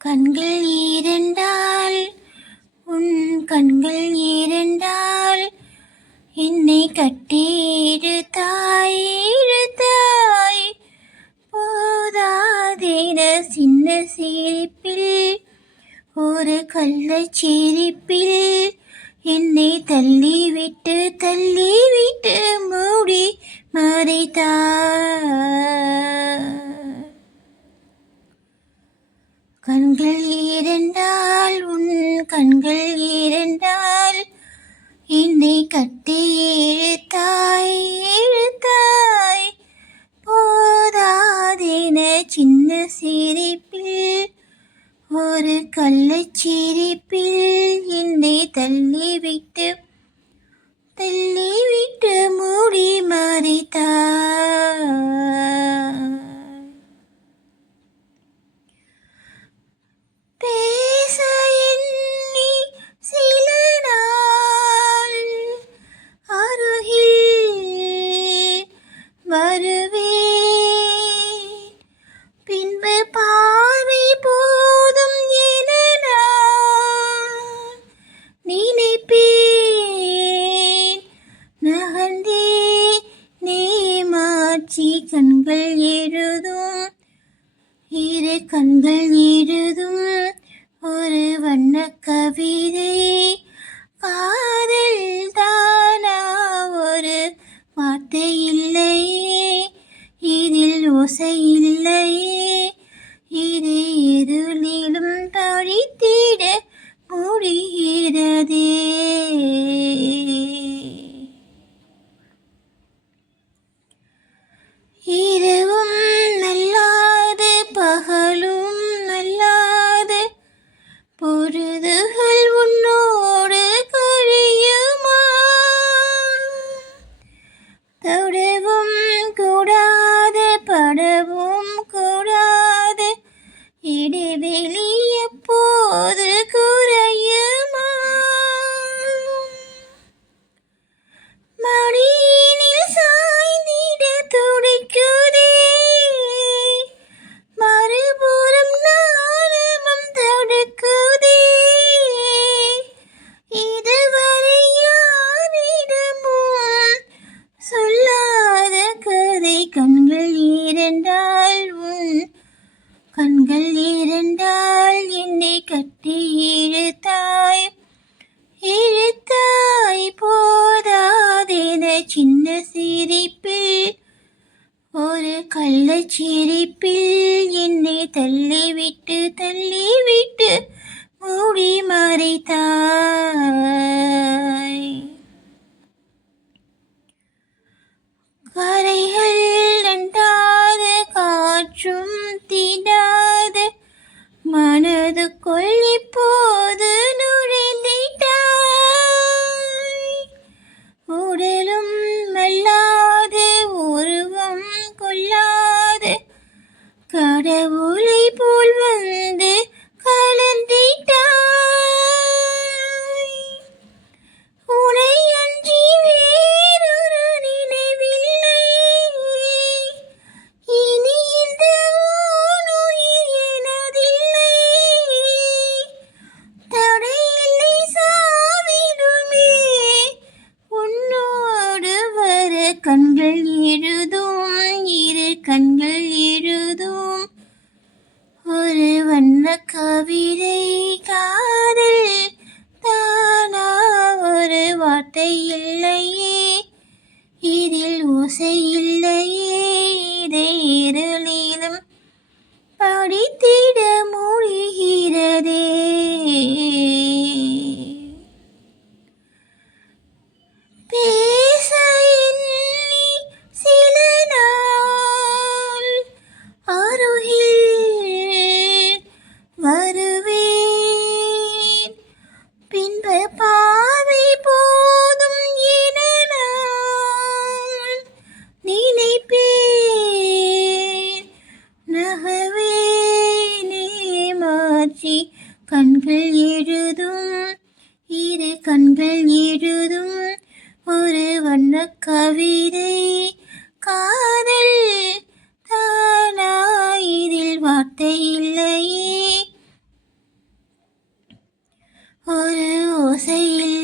கண்கள் ஈரண்டால் உன் கண்கள் ஈரண்டால் என்னை கட்டி இழுத்தாய் இழுத்தாய் போதாதென சின்ன சிரிப்பில் ஒரு கள்ளச் சிரிப்பில் என்னை தள்ளிவிட்டு மூடி மறைத்தாய். கண்கள் ஈரண்டால் உன் கண்கள் ஈரண்டால் என்னை கட்டி இழுத்தாய் இழுத்தாய் போதாதென சின்ன சிரிப்பில் ஒரு கள்ளச் சிரிப்பில் என்னை தள்ளிவிட்டு மூடி மறைத்தாய். பேச எண்ணி சில நாள் அருகில் வருவேன், பின்பு பார்வை போதும் என நான் நினைப்பேன். நகர்ந்தே நேமாட்சி கண்கள் எழுதும் இரு கண்கள் எழுதும் ஒரு வண்ண கவிதை. காதல் தானா ஒரு வார்த்தை இல்லையே, இதில் ஓசை இல்லையே, இது இருளிலும் பழித்திட முடிகிறதே. இரவும் நல்லாது பகலும் நல்லாது பொழுதுகள் உன்னோடு கழியுமா? தொடவும் கூடாது படவும் கூடாது இடைவெளி எப்போது குறையுமா? மடியினில் சாய்ந்திட துடிக்குதே, மறுபுறம் நாணமும் தடுக்குதே. இதுவரை யாரிடமும் சொல்லாத கதை. கண்கள் ஈரண்டால் உன் கண்கள் ஈரண்டால் என்னை கட்டி இழுத்தாய் இழுத்தாய் போதாதென சின்ன சிரிப்பில் ஒரு கள்ளச் சிரிப்பில் என்னை தள்ளிவிட்டு மூடி மறைத்தாய். கரைகள் நண்டாத காற்றும் தீண்டாத மனதுக்குள் இப்போது நுழைந்திட்டாய். உடலும் மல்லாது உருவம் கொள்ளாது கடவுளை போல் வந்து கலந்திட்டாய். உனை அன்றி வேறொரு நினைவில்லை, இனி இந்த ஊனுயிர் எனதில்லை. தடையில்லை சாவிடுமே உன்னோடு வர. கண்கள் எழுதும் இரு கண்கள் எழுதும் ஒரு வண்ண கவிதை. காதல் தானா ஒரு வார்த்தை இல்லையே, இதில் ஓசை இல்லையே, இதை இருளிலும் படித்திட முடிகிறதே. பேச எண்ணி சில நாள் அருகில் வருவேன், பின்பு பார்வை போதும் என நான் நினைப்பேன். நகவே நேமாட்சி கண்கள் எழுதும் இரு கண்கள் எழுதும் ஒரு வண்ண கவிதை. காதல் தானா இதில் வார்த்தை இல்லையே, ஓசையில்